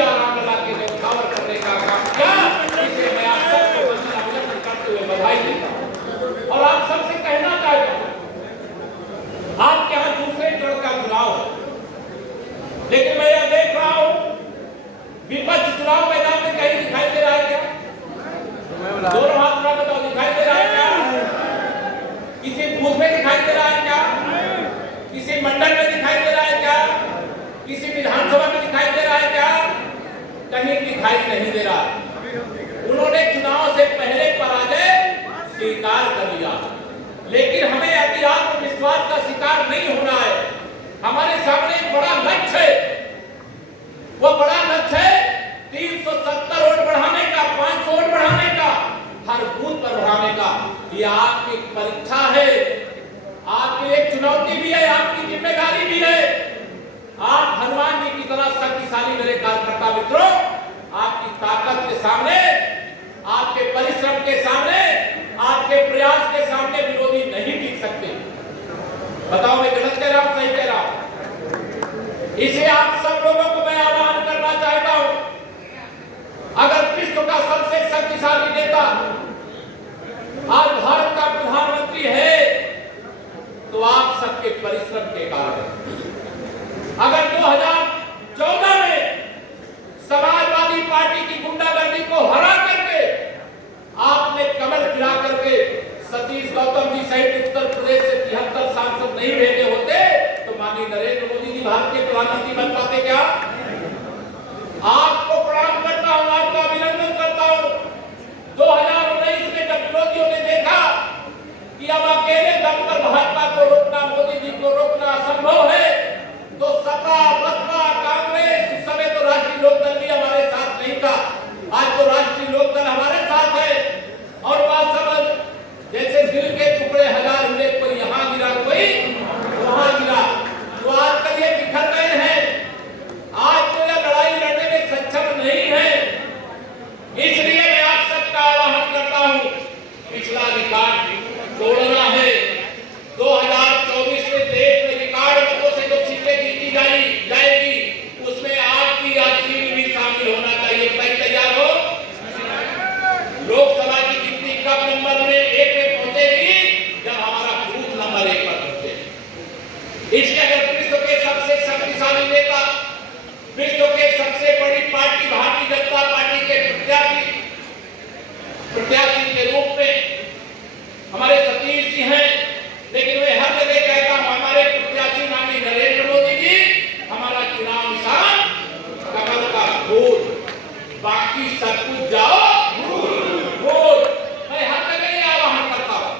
आराम लगा के न्यौछावर करने का काम किया। इसे मैं आप सबको अभिनंदन करते हुए बधाई देता हूं। और आप सबसे कहना चाहता हूं, आपके यहाँ दूसरे चरण का चुनाव है, लेकिन मैं यह देख रहा हूं विपक्ष चुनाव मैदान में कहीं दिखाई दे रहा है क्या? दोनों हाथ उठा बताओ, दिखाई दे रहा है क्या? किसी बूथ में दिखाई दे रहा है क्या? किसी मंडल में दिखाई दे रहा है क्या? किसी विधानसभा में दिखाई दे रहा है क्या? कहीं दिखाई नहीं दे रहा। उन्होंने चुनाव से पहले पराजय स्वीकार कर लिया, लेकिन हमें अति आत्मविश्वास का शिकार नहीं होना है। हमारे सामने एक बड़ा लक्ष्य है, वो बड़ा लक्ष्य है 370 वोट बढ़ाने का, 500 वोट बढ़ाने का, हर बूथ पर बढ़ाने का। ये आपकी परीक्षा है, आपके लिए चुनौती भी है, आपकी जिम्मेदारी भी है। आप हनुमान जी की तरह शक्तिशाली मेरे कार्यकर्ता मित्रों, आपकी ताकत के सामने, आपके परिश्रम के सामने, आपके प्रयास के सामने विरोधी नहीं टिक सकते। बताओ मैं गलत कह रहा हूं, सही कह रहा हूं? इसे आप सब लोगों को मैं आह्वान करना चाहता हूं, अगर विश्व का सबसे शक्तिशाली नेता आज भारत का प्रधानमंत्री है तो आप सबके परिश्रम के कारण। अगर 2014 में समाजवादी पार्टी की गुंडागर्दी को हरा करके आपने कमल गिरा करके सतीश गौतम जी सहित उत्तर प्रदेश से 73 सांसद नहीं भेजे होते तो माननीय नरेंद्र मोदी जी भारत के प्रधानमंत्री बन पाते क्या? आपको प्रणाम करता हूं, आपका अभिनंदन करता हूं। 2019 में जब विरोधियों ने देखा कि अब अकेले दम पर भाजपा को रोकना, मोदी जी को रोकना असंभव है, तो सपा, बसपा, कांग्रेस, उस समय तो राष्ट्रीय लोकदल भी हमारे साथ नहीं था, आज तो राष्ट्रीय लोकदल हमारे साथ है। और बात समझ, जैसे दिल के टुकड़े हजार हुए, कोई यहाँ गिरा, कोई वहां गिरा, तो आजकल ये बिखर गए हैं। आज तो यह लड़ाई लड़ने में सक्षम नहीं है। इसलिए मैं आप सबका आह्वान करता हूं, पिछला रिकॉर्ड तोड़ना है। 2024 में देश में रिकॉर्ड मतों से जो सीटें जीती जाएगी उसमें आपकी सीट भी शामिल होना चाहिए। भाई तैयार हो? लोकसभा की गिनती कब नंबर में 1 पे पहुंचेगी? जब हमारा बूथ नंबर 1 पर पहुंचे। इसके अगर विश्व के सबसे शक्तिशाली नेता, विश्व के सबसे बड़ी पार्टी भारतीय जनता पार्टी के प्रत्याशी के रूप में हमारे सतीश जी हैं, लेकिन वे हर जगह कहता हूं हमारे प्रत्याशी माननीय नरेंद्र मोदी जी, हमारा चुनाव निशान कमल का फूल, बाकी सब कुछ जाओ वोट। मैं हर जगह ये आह्वान करता हूं,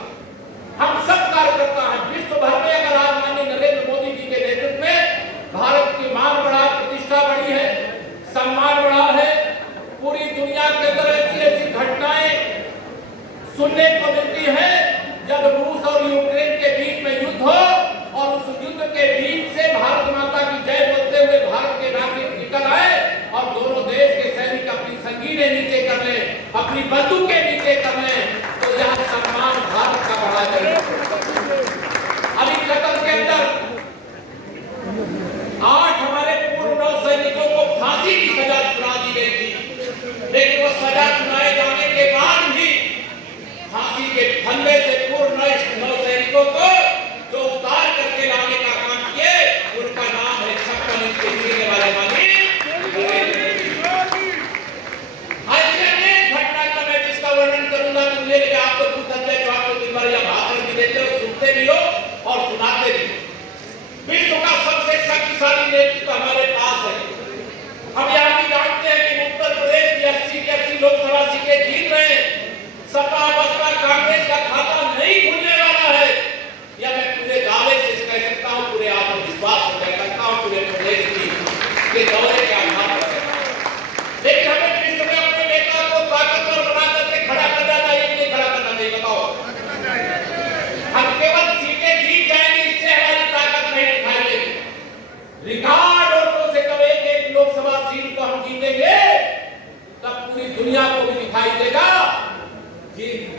हम सब कार्यकर्ता हैं विश्व भर में। अगर आज माननीय नरेंद्र मोदी जी के नेतृत्व में भारत की मान बढ़ा, प्रतिष्ठा बढ़ी है, सम्मान बढ़ा है, पूरी दुनिया के अंदर ऐसी घटनाएं सुनने को मिलती है जब रूस और यूक्रेन के बीच में युद्ध हो और उस युद्ध के बीच से भारत माता की जय बोलते हुए भारत के नागरिक निकल आए और दोनों देश के सैनिक अपनी संगीनें नीचे कर ले, अपनी बंदूकें नीचे कर ले, तो यह सम्मान भारत का बढ़ा जाएगा। अभी कतल के अंदर 8 हमारे पूर्व नौ सैनिकों को फांसी की सजा सुना दी गई थी, लेकिन वो सजा सुनाए जाने के बाद भी फांसी के फंदे से पूर्व नौ सैनिकों को जो उतार करके लाने का काम किए, उनका नाम है 56 इंच के सीने वाले मानी। ऐसे अनेक घटना का मैं जिसका वर्णन करूंगा तो मुझे लगे आपको खुद अंदर जो आपको दिन भर या भाषण भी देते हो, सुनते भी हो और सुनाते भी। विश्व का सबसे शक्तिशाली नेतृत्व हमारे पास है। हम यह भी जानते हैं कि उत्तर प्रदेश की 80 की 80 लोकसभा सीटें जीत रहे हैं। सपा, बसपा, कांग्रेस का खाता